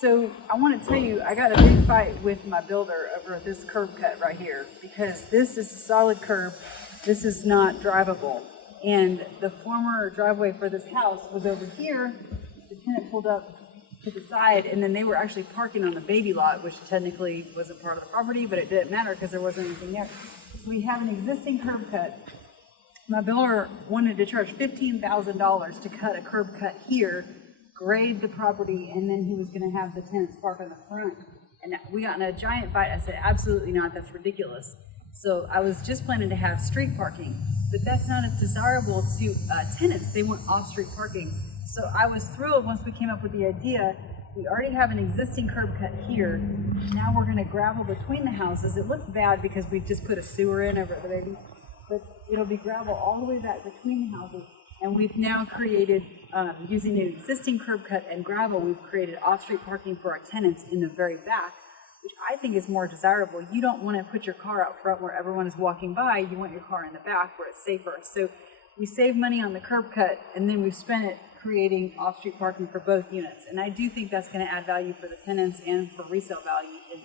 So I want to tell you, I got a big fight with my builder over this curb cut right here because this is a solid curb. This is not drivable. And the former driveway for this house was over here. The tenant pulled up to the side, and then they were actually parking on the baby lot, which technically wasn't part of the property, but it didn't matter because there wasn't anything there. So we have an existing curb cut. My builder wanted to charge $15,000 to cut a curb cut here, grade the property, and then he was going to have the tenants park on the front. And we got in a giant fight. I said, absolutely not, that's ridiculous. So I was just planning to have street parking, but that's not as desirable to tenants. They want off-street parking. So I was thrilled once we came up with the idea. We already have an existing curb cut here. Now we're going to gravel between the houses. It looks bad because we just put a sewer in over the baby, but it'll be gravel all the way back between the houses. And we've now created, using an existing curb cut and gravel, we've created off-street parking for our tenants in the very back, which I think is more desirable. You don't want to put your car out front where everyone is walking by. You want your car in the back where it's safer. So we save money on the curb cut, and then we've spent it creating off-street parking for both units. And I do think that's going to add value for the tenants and for resale value in